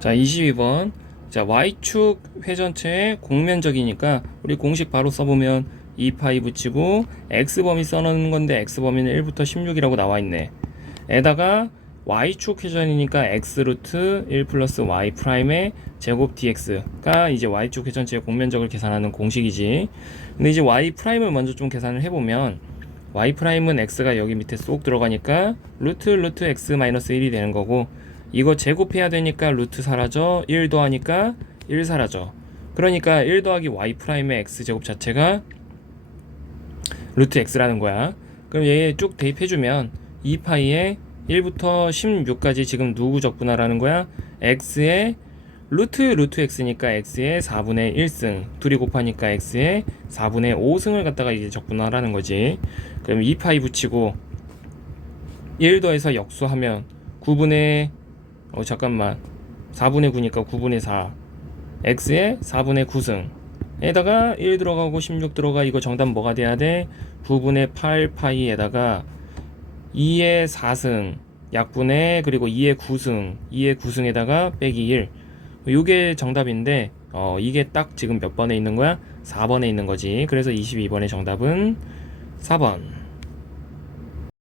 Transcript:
자, 22번. 자, y축 회전체의 공면적이니까 우리 공식 바로 써보면 2파이 붙이고 x범위 써놓은 건데 x범위는 1부터 16이라고 나와 있네. 에다가 y축 회전이니까 x 루트 1 플러스 y 프라임의 제곱 dx가 이제 y축 회전체의 공면적을 계산하는 공식이지. 근데 이제 y 프라임을 먼저 좀 계산을 해보면 y 프라임은 x가 여기 밑에 쏙 들어가니까 루트 루트 x 마이너스 1이 되는 거고 이거 제곱해야 되니까 루트 사라져 1 더하니까 1 사라져. 그러니까 1 더하기 y 프라임의 x 제곱 자체가 루트 x라는 거야. 그럼 얘쭉 대입해주면 2파이에 1부터 16까지 지금 누구 적분하라는 거야? x의 루트 루트 x니까 x의 4분의 1승. 둘이 곱하니까 x의 4분의 5승을 갖다가 이제 적분하라는 거지. 그럼 2파이 붙이고 1 더해서 역수하면 9분의 어 잠깐만. 4분의 9니까 9분의 4 x의 4분의 9승. 에다가 1 들어가고 16 들어가 이거 정답 뭐가 돼야 돼? 9분의 8 파이에다가 2의 4승 약분의 그리고 2의 9승 2의 9승에다가 빼기 1 요게 정답인데 어 이게 딱 지금 몇 번에 있는 거야? 4번에 있는 거지. 그래서 22번의 정답은 4번